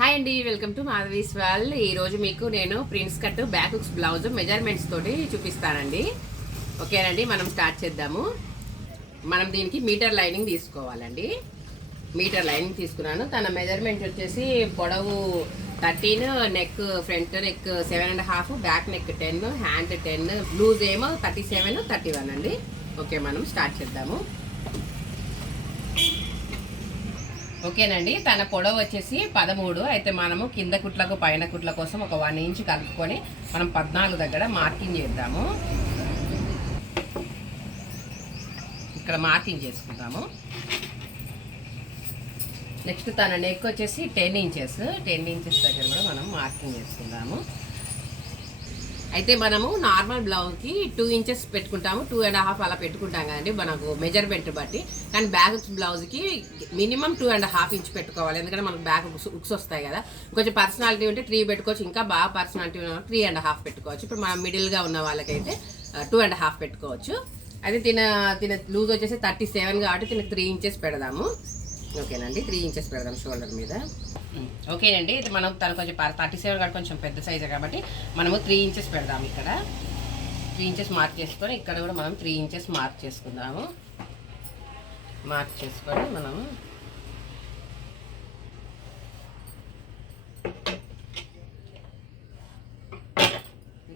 Hi అండి, welcome to Madhavi's world. ఈరోజు మీకు నేను prince cut back hooks blouse measurements తోటి చూపిస్తానండి. ఓకేనండి, మనం స్టార్ట్ చేద్దాము. మనం దీనికి మీటర్ లైనింగ్ తీసుకోవాలండి. మీటర్ లైనింగ్ తీసుకున్నాను. తన మెజర్మెంట్ వచ్చేసి పొడవు 13, neck front neck 7.5, back neck 10, hand 10, loose ఏమో 37, 31 అండి. ఓకే, మనం స్టార్ట్ చేద్దాము. ఓకేనండి, తన పొడవు వచ్చేసి 13. అయితే మనము కింద కుట్లకు పైన కుట్ల కోసం ఒక 1 ఇంచ్ కలుపుకొని మనం 14 దగ్గర మార్కింగ్ చేద్దాము. ఇక్కడ మార్కింగ్ చేసుకుందాము. నెక్స్ట్ తన నెక్ వచ్చేసి 10 ఇంచెస్ దగ్గర కూడా మనం మార్కింగ్ చేసుకుందాము. అయితే మనము నార్మల్ బ్లౌజ్కి 2 ఇంచెస్ పెట్టుకుంటాము, 2.5 అలా పెట్టుకుంటాం కదండి మనకు మెజర్మెంట్ బట్టి. కానీ బ్యాక్ హుక్స్ బ్లౌజ్కి మినిమం 2.5 ఇంచ్ పెట్టుకోవాలి. ఎందుకంటే మనకు బ్యాక్ హుక్స్ వస్తాయి కదా. కొంచెం పర్సనాలిటీ ఉంటే 3 పెట్టుకోవచ్చు, ఇంకా బాగా పర్సనాలిటీ ఉన్న 3.5 పెట్టుకోవచ్చు. ఇప్పుడు మనం మిడిల్గా ఉన్న వాళ్ళకైతే 2.5 పెట్టుకోవచ్చు. అయితే తిన లూజ్ వచ్చేసి 37 కాబట్టి తిన 3 ఇంచెస్ పెడదాము. ఓకేనండి, 3 ఇంచెస్ పెడదాం షోల్డర్ మీద. ఓకేనండి, ఇది మనం తను కొంచెం 37 కాబట్టి కొంచెం పెద్ద సైజు కాబట్టి మనము 3 ఇంచెస్ పెడదాము. ఇక్కడ 3 ఇంచెస్ మార్క్ చేసుకొని ఇక్కడ కూడా మనం 3 ఇంచెస్ మార్క్ చేసుకుందాము. మార్క్ చేసుకొని మనము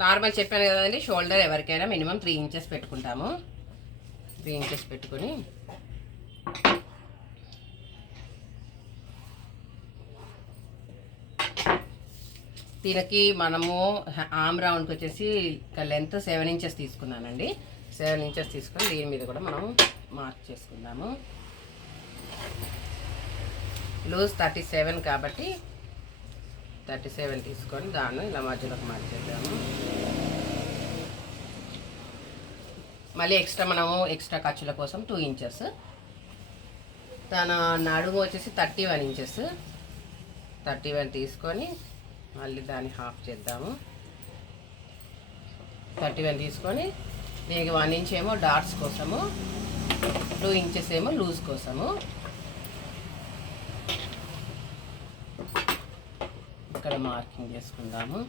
నార్మల్ చెప్పాను కదండి, షోల్డర్ ఎవరికైనా మినిమం 3 ఇంచెస్ పెట్టుకుంటాము. 3 ఇంచెస్ పెట్టుకొని దీనికి మనము ఆమ్ రౌండ్కి వచ్చేసి ఇక్కడ లెంత్ 7 ఇంచెస్ తీసుకున్నానండి. 7 ఇంచెస్ తీసుకొని దీని మీద కూడా మనం మార్క్ చేసుకుందాము. లూజ్ 37 కాబట్టి 37 తీసుకొని దాన్ని ఇలా మధ్యలోకి మార్క్ చేద్దాము. మళ్ళీ మనము ఎక్స్ట్రా ఖర్చుల కోసం 2 ఇంచెస్. తన నడుము వచ్చేసి 31 ఇంచెస్. 31 తీసుకొని మళ్ళీ దాన్ని హాఫ్ చేద్దాము. 31 తీసుకొని దీనికి 1 ఇంచ్ ఏమో డాట్స్ కోసము, 2 ఇంచెస్ ఏమో లూజ్ కోసము. ఇక్కడ మార్కింగ్ చేసుకుందాము.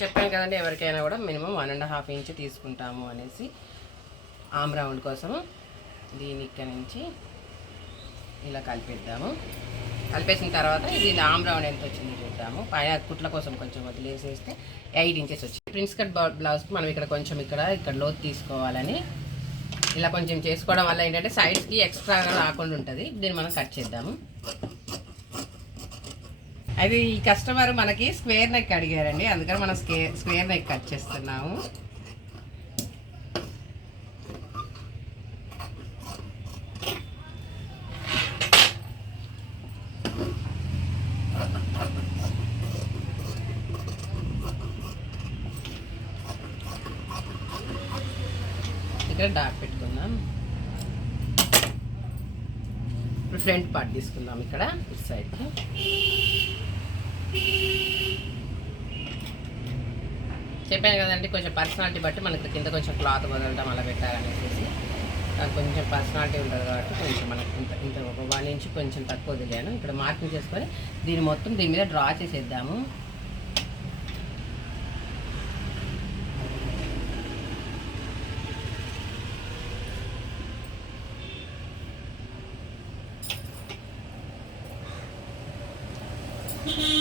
చెప్పాను కదండి, ఎవరికైనా కూడా మినిమం 1.5 ఇంచ్ తీసుకుంటాము అనేసి ఆమ్ రౌండ్ కోసము. దీని ఇక్కడ నుంచి ఇలా కలిపేద్దాము. కలిపేసిన తర్వాత ఇది ఆమ్ రౌండ్ ఎంత వచ్చింది చూద్దాము. పైన కుట్ల కోసం కొంచెం వదిలేసేస్తే 8 ఇంచెస్ వచ్చింది. ప్రిన్స్ కట్ బ్లౌజ్కి మనం ఇక్కడ కొంచెం ఇక్కడ లోతు తీసుకోవాలని ఇలా కొంచెం చేసుకోవడం వల్ల ఏంటంటే సైడ్స్కి ఎక్స్ట్రాగా రాకుండా ఉంటుంది. దీన్ని మనం కట్ చేద్దాము. అది ఈ కస్టమర్ మనకి స్క్వేర్ నెక్ అడిగారండి, అందుకని మనం స్క్వేర్ నెక్ కట్ చేస్తున్నాము. ఇక్కడ డాట్ పెట్టుకుందాం. ఇప్పుడు ఫ్రంట్ పార్ట్ తీసుకుందాం. ఇక్కడ ఇటు సైడ్కి చెప్పాను కదండి, కొంచెం పర్సనాలిటీ బట్టి మనకి కింద కొంచెం క్లాత్ వదలడం అలా పెట్టాలనేసి నాకు కొంచెం పర్సనాలిటీ ఉంటుంది కాబట్టి కొంచెం మనకి ఇంత ఒక 1 ఇంచ్ కొంచెం తక్కువ వదిలాను. ఇక్కడ మార్కింగ్ చేసుకొని దీన్ని మొత్తం దీని మీద డ్రా చేసేద్దాము.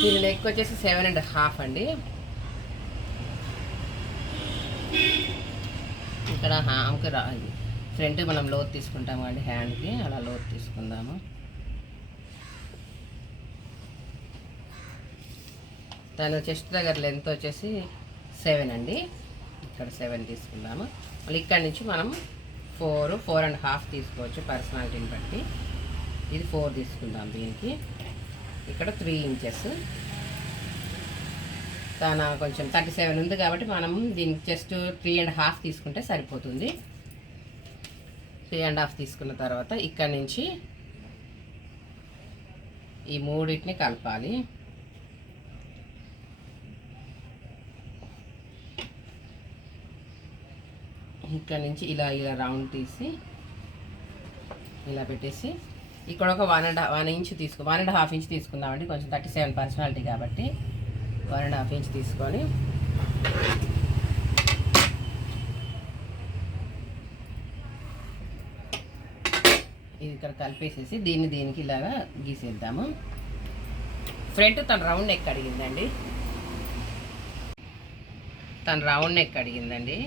దీని నెక్ వచ్చేసి 7.5 అండి. ఇక్కడ హామ్కి ఫ్రంట్ మనం లోతు తీసుకుంటాము అండి, హ్యాండ్కి అలా లోతు తీసుకుందాము. దాని చెస్ట్ దగ్గర లెంత్ వచ్చేసి 7 అండి. ఇక్కడ 7 తీసుకుందాము. మళ్ళీ ఇక్కడ నుంచి మనం 4.5 తీసుకోవచ్చు పర్సనాలిటీని బట్టి. ఇది 4 తీసుకుందాం. దీనికి ఇక్కడ 3 ఇంచెస్. తన కొంచెం 37 ఉంది కాబట్టి మనం దీనికి జస్ట్ 3.5 తీసుకుంటే సరిపోతుంది. 3.5 తీసుకున్న తర్వాత ఇక్కడ నుంచి ఈ మూడింటిని కలపాలి. ఇక్కడ నుంచి ఇలా రౌండ్ తీసి ఇలా పెట్టేసి ఇక్కడ ఒక 1 ఇంచ్ 1.5 ఇంచ్ తీసుకుందామండి, కొంచెం 37 పర్సనాలిటీ కాబట్టి 1.5 ఇంచ్ తీసుకొని ఇది ఇక్కడ కలిపేసేసి దీనికి ఇలాగా గీసేద్దాము. ఫ్రంట్ తను రౌండ్ నెక్ అడిగిందండి,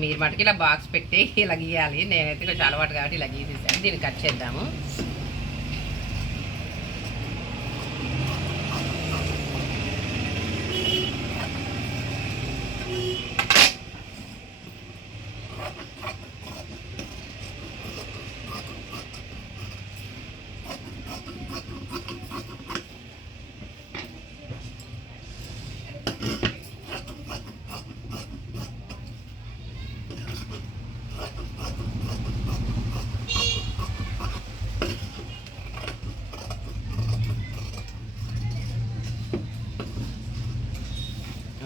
మీరు మటుకు ఇలా బాక్స్ పెట్టి ఇలా గీయాలి. నేనైతే కొంచెం అలవాటు కాబట్టి ఇలా గీసేసాను. దీన్ని కట్ చేద్దాము.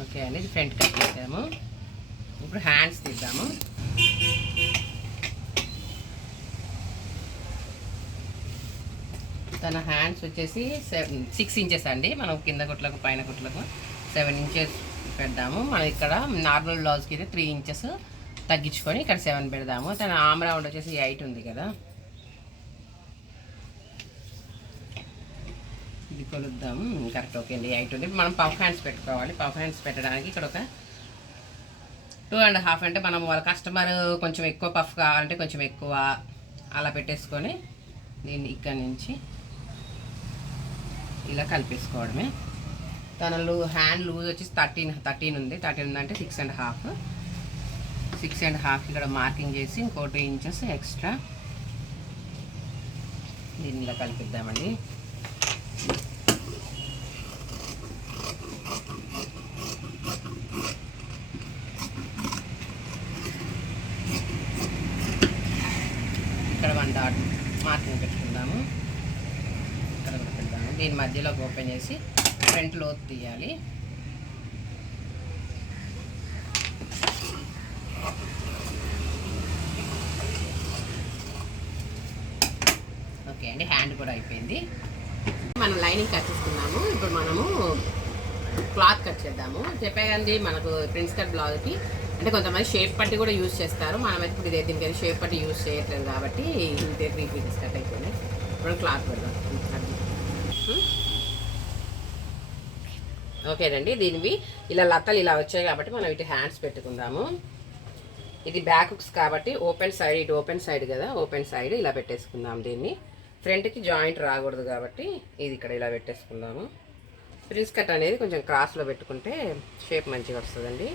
ఓకే అండి, ఇది ఫ్రంట్ కట్ చేసాము. ఇప్పుడు హ్యాండ్స్ తీద్దాము. తన హ్యాండ్స్ వచ్చేసి 6 ఇంచెస్ అండి. మనం కింద కుట్లకు పైన కుట్లకు 7 ఇంచెస్ పెడదాము. మనం ఇక్కడ నార్మల్ బ్లౌజ్కి అయితే 3 ఇంచెస్ తగ్గించుకొని ఇక్కడ 7 పెడదాము. తన ఆమ్ రౌండ్ వచ్చేసి 8 ఉంది కదా, ఇది కొలుద్దాము. కరెక్ట్, ఓకే అండి, 8 ఉంది. మనం పఫ్ హ్యాండ్స్ పెట్టుకోవాలి. పఫ్ హ్యాండ్స్ పెట్టడానికి ఇక్కడ ఒక 2.5 అంటే మనం వాళ్ళ కస్టమర్ కొంచెం ఎక్కువ పఫ్ కావాలంటే కొంచెం ఎక్కువ అలా పెట్టేసుకొని దీన్ని ఇక్కడ నుంచి ఇలా కలిపేసుకోవడమే. తన హ్యాండ్ లూజ్ వచ్చేసి 13 ఉంది. 13 ఉందంటే 6.5 ఇక్కడ మార్కింగ్ చేసి ఇంకో 2 ఇంచెస్ ఎక్స్ట్రా దీన్ని ఇలా కలిపిద్దామండి. ఇక్కడ 1 డాట్ మార్కింగ్ పెట్టుకుందాము. ఇక్కడ కూడా పెడదాము. దీని మధ్యలోకి ఓపెన్ చేసి ఫ్రంట్ లోతు తీయాలి. ఓకే అండి, హ్యాండ్ కూడా అయిపోయింది. మనం లైనింగ్ కట్ చేసుకున్నాము. ఇప్పుడు మనము క్లాత్ కట్ చేద్దాము. చెప్పే కానీ మనకు ప్రిన్స్ కట్ బ్లౌజ్కి అంటే కొంతమంది షేప్ పట్టి కూడా యూజ్ చేస్తారు. మనమైతే ఇప్పుడు ఇదే దీనికి షేప్ పట్టి యూజ్ చేయట్లేదు కాబట్టి ఇంతే 3 పీసెస్ కట్ అయిపోయినాయి. ఇప్పుడు క్లాత్ పెడదాం. ఓకేనండి, దీనివి ఇలా లతలు ఇలా వచ్చాయి కాబట్టి మనం ఇటు హ్యాండ్స్ పెట్టుకుందాము. ఇది బ్యాక్ హుక్స్ కాబట్టి ఓపెన్ సైడ్ కదా, ఓపెన్ సైడ్ ఇలా పెట్టేసుకుందాం. దీన్ని ఫ్రంట్కి జాయింట్ రాకూడదు కాబట్టి ఇది ఇక్కడ ఇలా పెట్టేసుకుందాము. ప్రిన్స్ కట్ అనేది కొంచెం క్రాస్లో పెట్టుకుంటే షేప్ మంచిగా వస్తుందండి.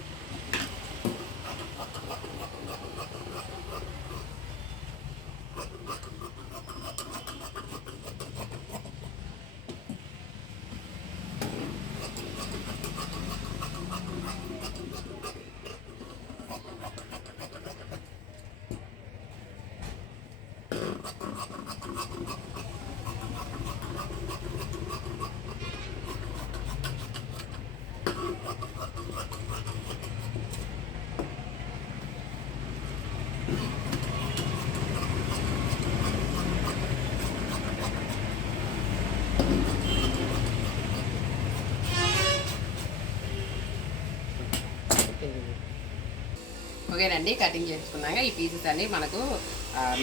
ఓకేనండి, కటింగ్ చేసుకున్నాక ఈ పీసెస్ అన్నీ మనకు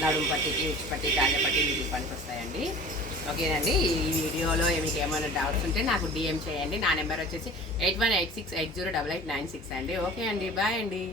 నడుము పట్టికి, ఉచ్చి పట్టి, కాళ్ళ పట్టి వీటికి పనికి వస్తాయండి. ఓకేనండి, ఈ వీడియోలో మీకు ఏమైనా డౌట్స్ ఉంటే నాకు DM చేయండి. నా నెంబర్ వచ్చేసి 8186808896 అండి. ఓకే అండి, బాయ్ అండి.